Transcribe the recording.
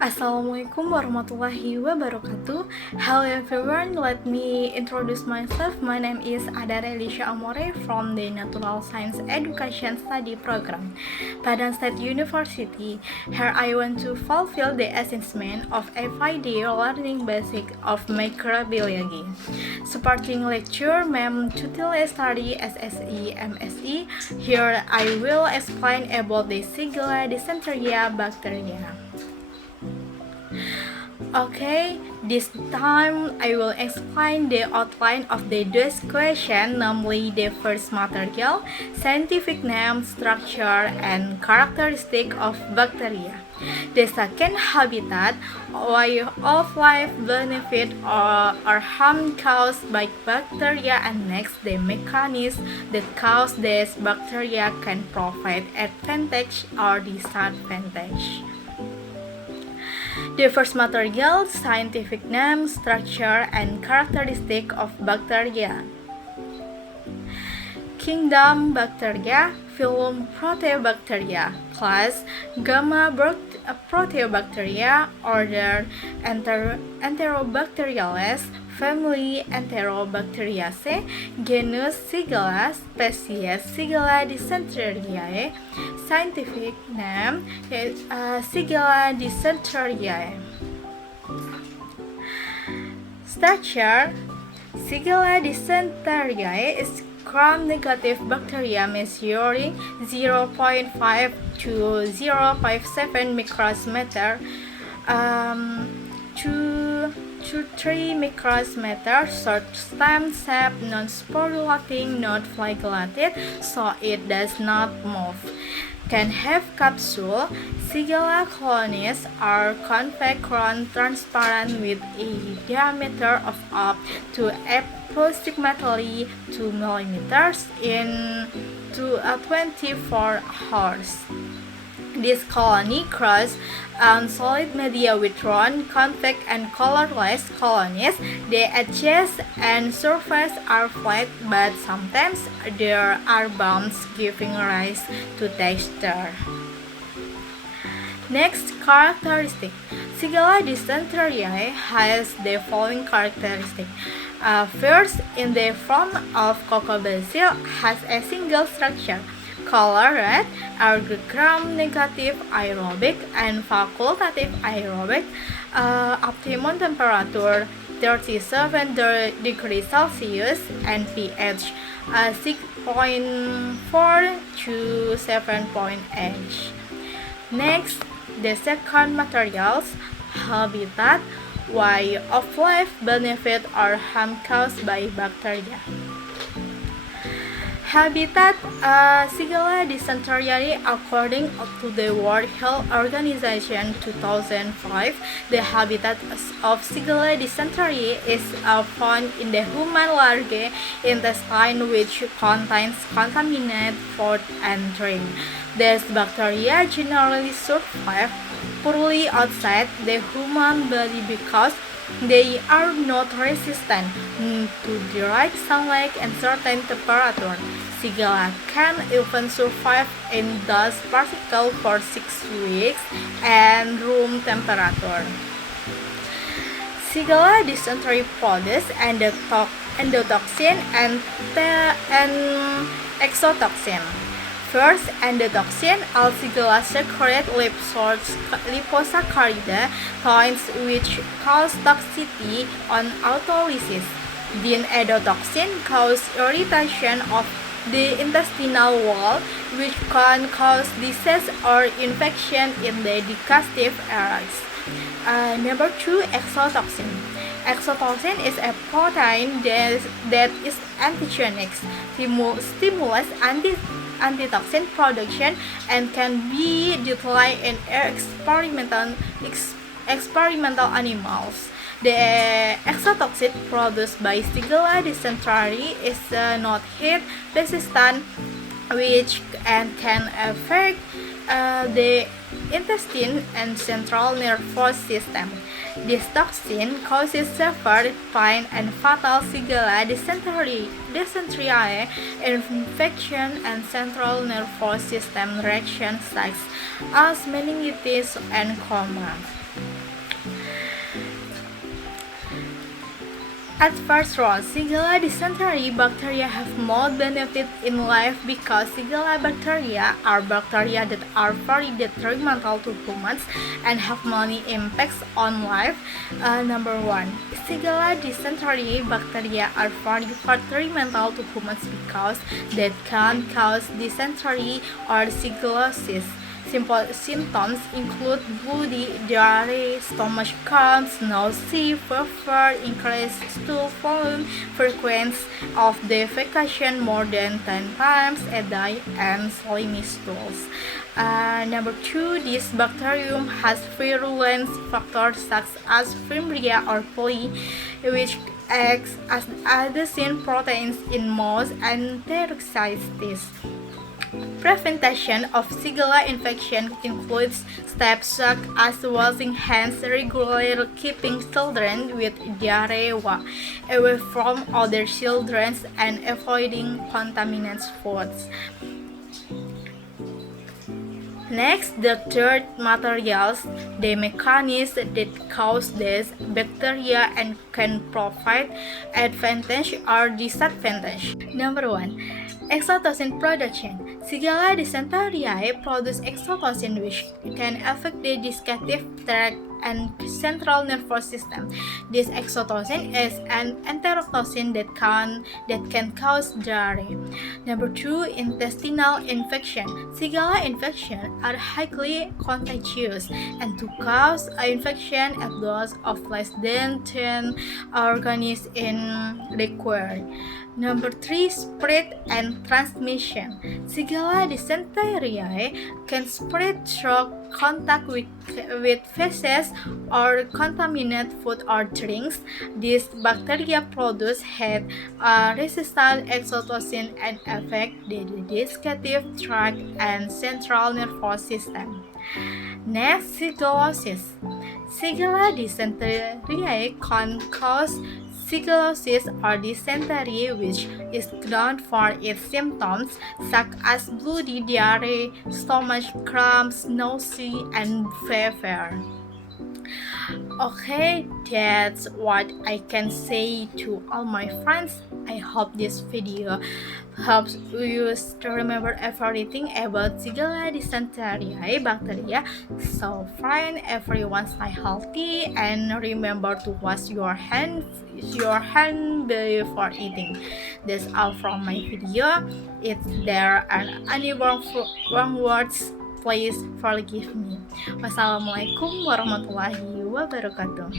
Assalamualaikum warahmatullahi wabarakatuh. Hello everyone, let me introduce myself. My name is Adara Elysha Amore from the Natural Science Education Study Program, Padang State University. Here I want to fulfill the assignment of a 5-day learning basic of Mikrobiologi. Supporting lecture, Tuti, Lestari, S.Si, M.Si. Here I will explain about the Shigella, dysenteriae bacteria. Okay, this time I will explain the outline of the those question, namely the first material, scientific name, structure, and characteristic of bacteria. The second, habitat, way of life, benefit or harm caused by bacteria, and next the mechanism that cause these bacteria can provide advantage or disadvantage. The first material, scientific name, structure, and characteristic of bacteria. Kingdom Bacteria, Phylum Proteobacteria, Class Gamma Proteobacteria, Order Enterobacteriales, Family Enterobacteriaceae, Genus Shigella, Species Shigella dysenteriae, Scientific name Shigella dysenteriae. Structure: Shigella dysenteriae is gram-negative bacteria measuring 0.5 to 0.57 micrometer to 3 micrometer, short stem shape, non-sporulating, not flagellated, so it does not move. Can have capsule. Shigella colonies are convex, round, transparent with a diameter of up to approximately 2 millimeters in 24 hours. This colony grows on solid media with round, convex, and colorless colonies. The edges and surface are flat, but sometimes there are bumps giving rise to texture. Next, characteristic. Shigella dysenteriae has the following characteristic. First, in the form of cocobacil, has a single structure. Color red, are gram-negative aerobic and facultative aerobic. Optimum temperature 37 degrees Celsius and pH 6.4 to 7.8. Next, the second materials, habitat, way of life, benefit or harm caused by bacteria. Habitat, Shigella dysenteriae, according to the World Health Organization 2005, the habitat of Shigella dysenteriae is found in the human large intestine, which contains contaminated food and drink. These bacteria generally survive poorly outside the human body because they are not resistant to direct sunlight and certain temperature. Shigella can even survive in dust particles for 6 weeks and room temperature. Shigella dysentery produces endotoxin and exotoxin. First, endotoxin, all Shigella secrete liposaccharide points which cause toxicity on autolysis. Then endotoxin causes irritation of the intestinal wall, which can cause disease or infection in the digestive areas. Number 2, exotoxin. Exotoxin is a protein that is antigenic, stimulates antitoxin production, and can be utilized in experimental animals. The exotoxin produced by Shigella dysentery is not heat resistant, which can affect the intestine and central nervous system. This toxin causes severe pain and fatal Shigella dysenteriae infection and central nervous system reaction such as meningitis and coma. At first round, Shigella dysentery bacteria have more benefit in life because Shigella bacteria are bacteria that are very detrimental to humans and have many impacts on life. Number 1. Shigella dysentery bacteria are very detrimental to humans because they can cause dysentery or shigellosis. Simple symptoms include bloody diarrhea, stomach cramps, nausea, fever, increased stool volume, frequency of defecation more than 10 times a day, and slimy stools. Number 2, this bacterium has virulence factors such as Fimbria or poli, which acts as adhesin proteins in mouse and enterocytes. Prevention of Shigella infection includes steps such as washing hands regularly, keeping children with diarrhea away from other children, and avoiding contaminated foods. Next, the third materials, the mechanisms that cause these bacteria and can provide advantage or disadvantage. Number 1. Exotoxin production. Shigella dysenteriae produce exotoxin which can affect the digestive tract and central nervous system. This exotoxin is an enterotoxin that can cause diarrhea. Number 2, intestinal infection. Shigella infections are highly contagious, and to cause infection, a dose of less than 10 organisms is required. Number 3, spread and transmission. Shigella dysenteriae can spread through contact with feces or contaminated food or drinks. These bacteria produce heat-resistant exotoxin and affect the digestive tract and central nervous system. Next, shigellosis. Shigella dysenteriae can cause shigellosis or dysentery, which is known for its symptoms such as bloody diarrhea, stomach cramps, nausea, and fever. Okay, that's what I can say to all my friends. I hope this video helps you to remember everything about Shigella dysenteriae bacteria. So friend, everyone stay healthy and remember to wash your hand before eating. That's all from my video. If there are any wrong words, please forgive me. Wassalamualaikum warahmatullahi wabarakatuh.